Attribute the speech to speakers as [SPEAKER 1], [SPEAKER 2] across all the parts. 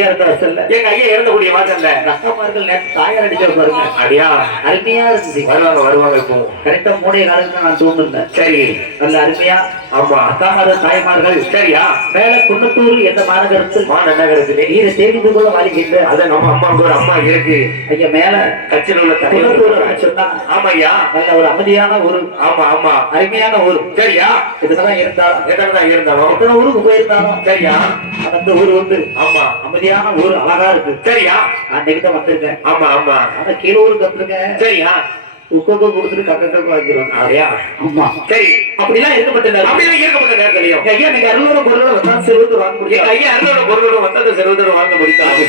[SPEAKER 1] ஐயா இருந்த வாசல்ல
[SPEAKER 2] எங்க ஐயா இறந்தக்கூடிய வாசல்ல
[SPEAKER 1] இந்த அக்காமார்கள் நேற்று தாயார் அடிச்ச பாருங்க.
[SPEAKER 2] அடியா?
[SPEAKER 1] அருமையா இருந்துச்சு.
[SPEAKER 2] வருவாங்க வருவாங்க இப்போ.
[SPEAKER 1] கரெக்டா மூணே காலத்துல நான் தூங்குனேன்.
[SPEAKER 2] சரி.
[SPEAKER 1] நல்ல அருமையா
[SPEAKER 2] ஆமா.
[SPEAKER 1] அக்காமார்கள் தாய்மார்கள்
[SPEAKER 2] சரியா?
[SPEAKER 1] மேல குன்னத்தூர் என்ற மாநகரத்தில்
[SPEAKER 2] மா நகரத்திலே.
[SPEAKER 1] நீரை தேடிந்து கொள்ள வாழ்கின்ற
[SPEAKER 2] அத நம்ம அம்மாவுக்கு ஒரு அம்மா இருக்கு.
[SPEAKER 1] ஐயா மேல
[SPEAKER 2] கட்சியில் உள்ள
[SPEAKER 1] குன்னத்தூர் சொன்னா
[SPEAKER 2] ஆமாய்யா
[SPEAKER 1] நல்ல ஒரு அமைதியான ஊர்
[SPEAKER 2] ஆமா ஆமா.
[SPEAKER 1] அருமையான ஊர்
[SPEAKER 2] சரியா?
[SPEAKER 1] இதுலதான் இருந்தாலும்.
[SPEAKER 2] எத்தனை தான் இருந்தாலும்.
[SPEAKER 1] எத்தனை ஊருக்கு போயிருந்தாலும்.
[SPEAKER 2] சரியா?
[SPEAKER 1] அந்த ஊர் வந்து
[SPEAKER 2] ஆமா.
[SPEAKER 1] அமைதியான ஊர் அழகா இருக்கு.
[SPEAKER 2] சரியா?
[SPEAKER 1] அன்னைக்கு தான் வந்திருக்கேன்.
[SPEAKER 2] ஆமா ஆமா.
[SPEAKER 1] ஆனா கீழ ஊருக்கு வந்திருக்கேன்.
[SPEAKER 2] சரியா?
[SPEAKER 1] உட்காந்து கொடுத்துட்டு கக்க கக்க வாங்கிடுவாங்க
[SPEAKER 2] அப்படியா?
[SPEAKER 1] ஆமா.
[SPEAKER 2] சரி
[SPEAKER 1] அப்படிலாம் இருக்கப்பட்ட
[SPEAKER 2] அப்படியே இருக்கப்பட்ட நேரத்திலையும்
[SPEAKER 1] ஐயா நீங்க அறுநூறு பொருளை வந்தான் சிறுவது வாங்க
[SPEAKER 2] எங்க
[SPEAKER 1] முடியாது
[SPEAKER 2] ஐயா அருளோட பொருளோட வந்தது செல்வதோட வாங்க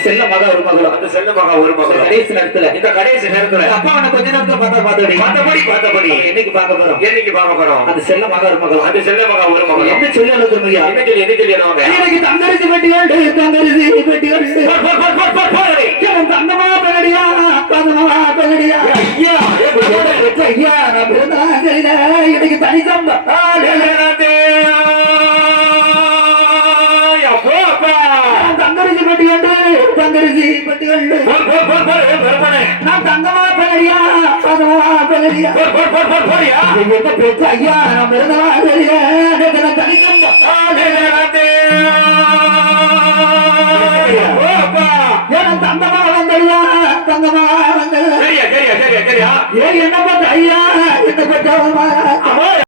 [SPEAKER 1] செல்ல மகா ஒரு மகளும்
[SPEAKER 2] அந்த செல்ல மகா ஒரு மகள்?
[SPEAKER 1] கடைசி நேரத்துல.
[SPEAKER 2] இந்த கடைசி நேரத்துல.
[SPEAKER 1] அப்பா அவனை கொஞ்ச நேரத்துல பார்த்தா பார்த்தபடி.
[SPEAKER 2] பார்த்தபடி பார்த்தபடி.
[SPEAKER 1] என்னைக்கு பார்க்க போறோம்?
[SPEAKER 2] என்னைக்கு பார்க்க போறோம்?
[SPEAKER 1] அந்த செல்ல மகா ஒரு மகளும்
[SPEAKER 2] அந்த செல்ல மகா ஒரு
[SPEAKER 1] என்ன சொல்லி ஐயா
[SPEAKER 2] என்ன சொல்லி என்ன சொல்லி என்னவாங்க
[SPEAKER 1] எனக்கு தங்கரிசி பெட்டிகள் தங்கரிசி பெட்டிகள்
[SPEAKER 2] போர், ஐயா
[SPEAKER 1] நான் பிறந்தா சரியில்லை எனக்கு தனித்தம்
[SPEAKER 2] அப்போ, அப்பா.
[SPEAKER 1] தங்கரிசி தங்கரிசி பெட்டிகள்
[SPEAKER 2] போர்,
[SPEAKER 1] நான் தங்கமா தங்கமா பெற்ற ஐயா தனித்தம் தங்கமா வந்தது என்ன பத்த ஐயா என்ன பத்த
[SPEAKER 2] அம்மா